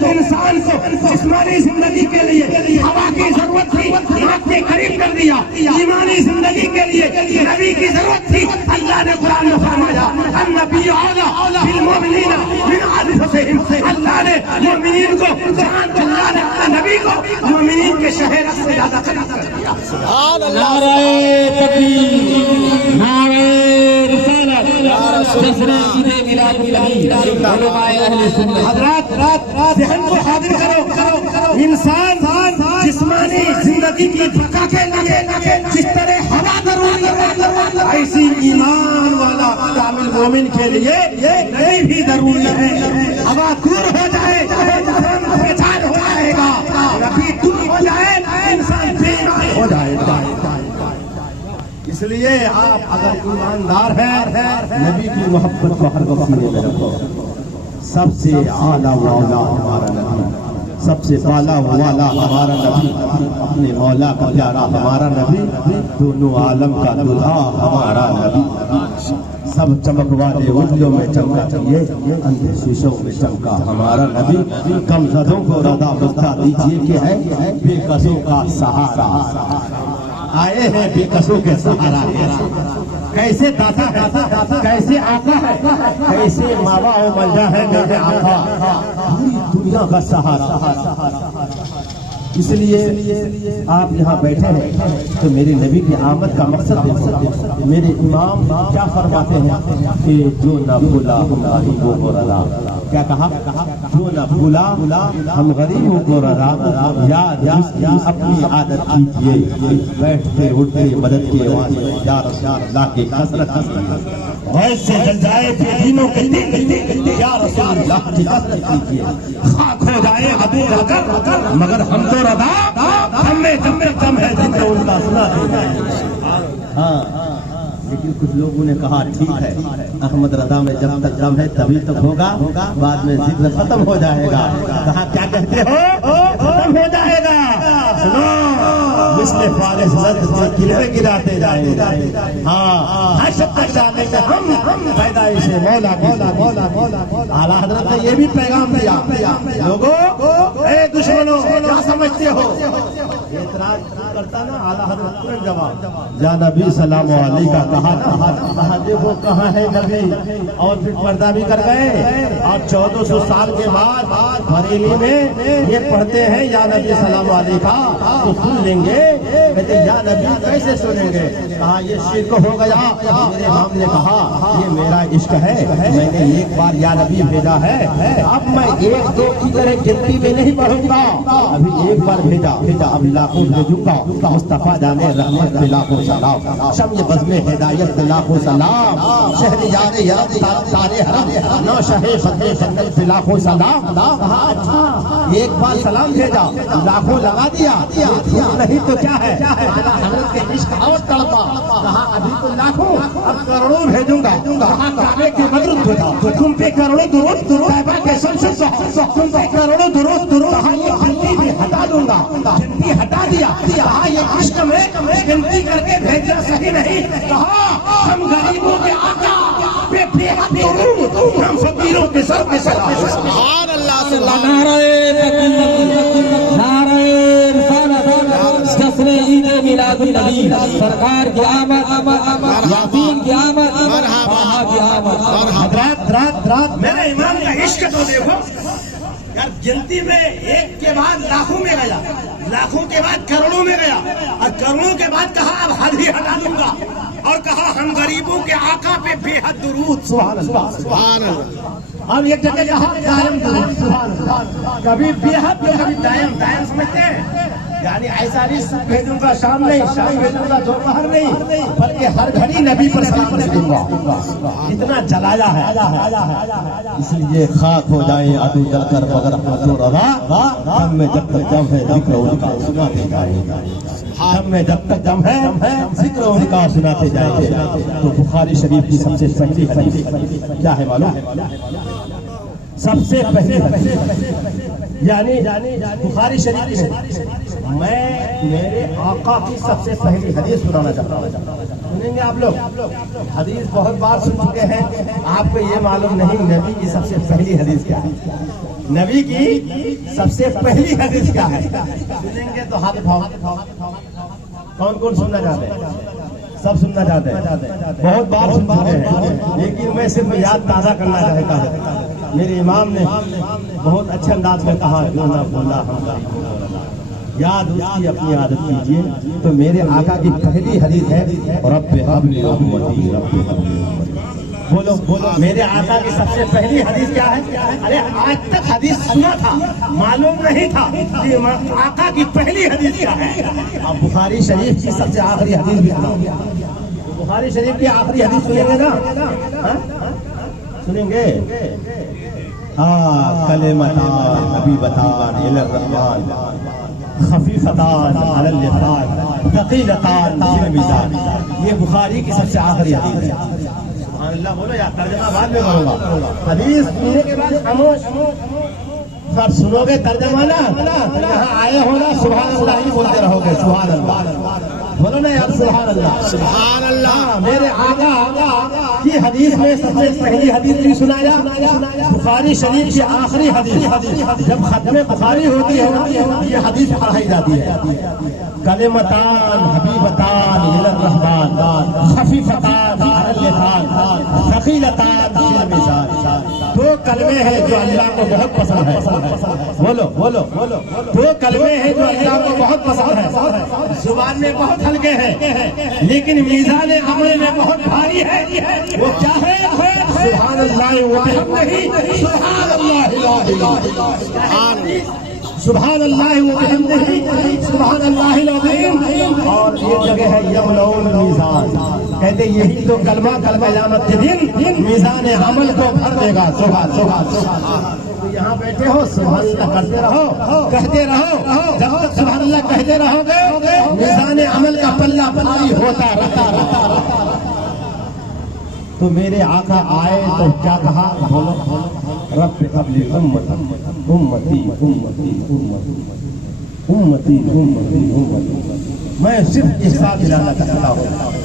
تو انسان کو جسمانی زندگی کے لیے ہوا کی ضرورت تھی، ناک کے قریب کر دیا. ایمانی زندگی کے لیے نبی کی ضرورت تھی. اللہ نے قرآن میں فرمایا النبی اولیٰ بالمؤمنین من انفسہم. اللہ نے مومنین کو جہاں اللہ نے اپنے نبی کو مومنین کے شہر سے زیادہ قریب کر دیا. سبحان اللہ. نعرہ تکبیر، نعرہ رسالت، جشن عید میلاد النبی، علماء اہل سنت. حضرات ذہن کو حاضر کرو. انسان جسمانی زندگی کی بقا کے لیے جس طرح ہوا ضروری ہے، ایسی ایمان والا کامل مومن کے لیے نبی بھی ضروری ہے. ہوا دور ہو جائے انسان پہچان ہو جائے گا، نبی دور ہو جائے انسان بے ایمان ہو جائے گا. اس لیے آپ اگر ایماندار ہیں نبی کی محبت کو ہر وقت میں رکھو. سب سے اعلیٰ والا ہمارا نبی، سب سے بالا والا ہمارا نبی، اپنے مولا کا پیارا ہمارا نبی، دونوں عالم کا دلہا ہمارا نبی. سب چمک والے اجلوں میں چمکا چاہیے، اندھے شیشوں میں چمکا ہمارا نبی. کم زدوں کو رضا بتا دیجیے کہ ہے بے قصوں کا سہارا. آئے ہیں بے قصوں کے سہارا. کیسے داتا ہے، کیسے آقا ہے، کیسے ماوا و ملجا ہے میرے آقا، پوری دنیا کا سہارا. اس لیے آپ یہاں بیٹھے ہیں تو میرے نبی کی آمد کا مقصد ہے. میرے امام کیا فرماتے ہیں کہ جو نہ بھولا ہم غریبوں کو رضا. کیا کہا؟ جو نہ بھولا ہم غریبوں کو رضا. یاد اپنی عادت کیجیے، بیٹھتے اٹھتے مدد کے واسطے یا رسول اللہ کی کثرت ویسے جل جائے دینوں کے دن یا رسول اللہ کی کثرت کیجیے. خاک ہو جائے ابو بکر مگر ہم تو رضا، ہم میں کم ہے جن کو ان کا سنا دے جائے. ہاں لیکن کچھ لوگوں نے کہا ٹھیک ہے احمد رضا میں جب تک دم ہے تبھی تک ہوگا، بعد میں ذکر ختم ہو جائے گا. کہا کیا کہتے ہو؟ ختم ہو جائے گا. سنو مثل فارس زد سے قلعے گراتے جائیں. ہاں حشر تک جانے کا ہم پیدائش مولا مولا مولا مولا. اعلیٰ حضرت نے یہ بھی پیغام دیا لوگوں اے دشمنوں کیا سمجھتے ہو؟ اعتراض کرتا نا اعلیٰ حضرت ترنت جواب یا نبی سلام علیہ کا کہا دیکھو کہاں ہے نبی. اور پھر پردہ بھی کر گئے اور 1400 سال کے بعد بریلی میں یہ پڑھتے ہیں یا نبی سلام علیہ کا تو سن لیں گے. کہتے یا نبی کیسے سنیں گے؟ کہا یہ شرک ہو گیا. میرے امام نے کہا یہ میرا عشق ہے، میں نے ایک بار یا نبی بھیجا ہے، اب میں 1-2 کی طرح گنتی میں نہیں پڑھوں گا. ابھی ایک بار بھیجا اب لاکھوں بھیجوں گا. مصطفیٰ جانے رحمت لاکھوں سلام، شمع بزم ہدایت لاکھوں سلام، شہریار یاد تارے حرم نو شہ فتح جنت لاکھوں سلام. کہا اچھا ایک بار سلام بھیجا لاکھوں لگا دیا نہیں تو کیا ہے؟ حضرت کے عشق اور تڑپا. کہا ابھی تو لاکھوں اب کروڑوں بھیجوں گا. کہا کعبے کے مغرب بھیجا تم پہ کروڑوں درود کعبہ کے شمس تم پہ کروڑوں درود. کہا یہ گنتی بھی ہٹا دوں گا. گنتی ہٹا دیا. کہا یہ عشق میں گنتی کر کے بھیجنا صحیح نہیں. کہا ہم غریبوں کے آقا پہ بے حد درود، ہم فقیروں کے سر پہ سلام. سبحان اللہ. نعرہ تکبیر، نعرہ رسالت، جشن عید میلاد النبی، سرکار کی آمد، یاسین کی آمد، طٰہٰ کی آمد. رات میرے امام کا عشق تو دیکھو یار. گنتی میں ایک کے بعد لاکھوں میں گیا، لاکھوں کے بعد کروڑوں میں گیا، اور کروڑوں کے بعد کہا اب حد ہی ہٹا دوں گا. اور کہا ہم غریبوں کے آقا پہ بے حد درود. سبحان اللہ سبحان اللہ. اب ایک جگہ کہا دائم درود. سبحان اللہ. کبھی بے حد تو کبھی دائم. دائم سمجھتے ہیں یعنی ایسا نہیں صبح بھیجوں گا شام نہیں، شام بھیجوں گا دوپہر نہیں، بلکہ ہر گھڑی نبی پر سلام بھیجوں گا. اتنا جلایا ہے. اس لیے خاک ہو جائیں عدو جل کر مگر احمد و رضا، ہم میں جب تک دم ہے ذکر ان کا سناتے جائیں گے. ہم میں جب تک دم ہے ذکر ان کا سناتے جائیں گے. تو بخاری شریف کی سب سے پہلی حدیث کیا ہے معلوم؟ سب سے پہلی یعنی بخاری شریف میں میرے آقا کی سب سے پہلی حدیث سنانا چاہتا ہوں. سنیں گے آپ لوگ؟ حدیث بہت بار سن چکے ہیں، آپ کو یہ معلوم نہیں نبی کی سب سے پہلی حدیث کیا ہے. نبی کی سب سے پہلی حدیث کیا ہے؟ سنیں گے تو ہاتھ اٹھاؤ. کون کون سننا چاہتے ہیں؟ سب سننا چاہتے ہیں. بہت بار سن چکے ہیں لیکن میں صرف یاد تازہ کرنا چاہتا ہوں. میرے امام نے بہت اچھے انداز میں کہا جو نہ بولا ہم یاد اس کی اپنی عادت کیجیے. تو میرے آقا کی پہلی حدیث ہے رب حب لی امتی رب حب لی امتی. بولو بولو میرے آقا کی سب سے پہلی حدیث کیا ہے؟ ارے آج تک حدیث سنا تھا معلوم نہیں تھا کہ آقا کی پہلی حدیث کیا ہے. اب بخاری شریف کی سب سے آخری حدیث بھی سناؤ. بخاری شریف کی آخری حدیث سنیں گے نا؟ سنیں گے. کلمتان حبیبتان الی الرحمن خفیفتان علی اللسان ثقیلتان فی المیزان. یہ بخاری کی سب سے آخری حدیث ہے. سبحان اللہ بولو یا ترجمہ بعد میں کروں گا. حدیث سننے کے بعد خاموش. سب سنو گے ترجمہ نا یہاں آئے ہو نا سبحان اللہ ہی بولتے رہو گے. سبحان اللہ بولو نا یار سبحان اللہ. سبحان اللہ. میرے آقا کی حدیث میں سب سے پہلی حدیث بھی سنایا بخاری شریف کی آخری حدیث. جب ختم بخاری ہوتی ہے یہ حدیث پڑھائی جاتی ہے. کلمتان حبیبتان الی الرحمن خفیفتان علی اللسان ثقیلتان فی المیزان. دو کلمے ہیں جو اللہ کو بہت پسند ہے. بولو بولو بولو. دو کلمے ہیں جو اللہ کو بہت پسند ہے. زبان میں بہت ہلکے ہیں لیکن میزان عمل میں بہت بھاری ہے. وہ کیا ہے؟ سبحان اللہ و بحمدہ سبحان اللہ لا الہ الا اللہ. سبحان اللہ و بحمدہ سبحان اللہ العظیم. اور یہ جگہ ہے یملؤ المیزان. کہتے یہی تو کلمہ قیامت کے دن میزان عمل کو بھر دے گا. سبحان سبحان. یہاں بیٹھے ہو سبحان اللہ کرتے رہو کہتے رہو. جب تک سبحان اللہ کہتے رہو گے میزان عمل کا پلہ پلہ ہوتا رہتا. تو میرے آقا آئے تو کیا کہا؟ بولو رب حب لی امتی امتی امتی امتی امتی امتی. میں صرف اس بات دلانا چاہتا ہوں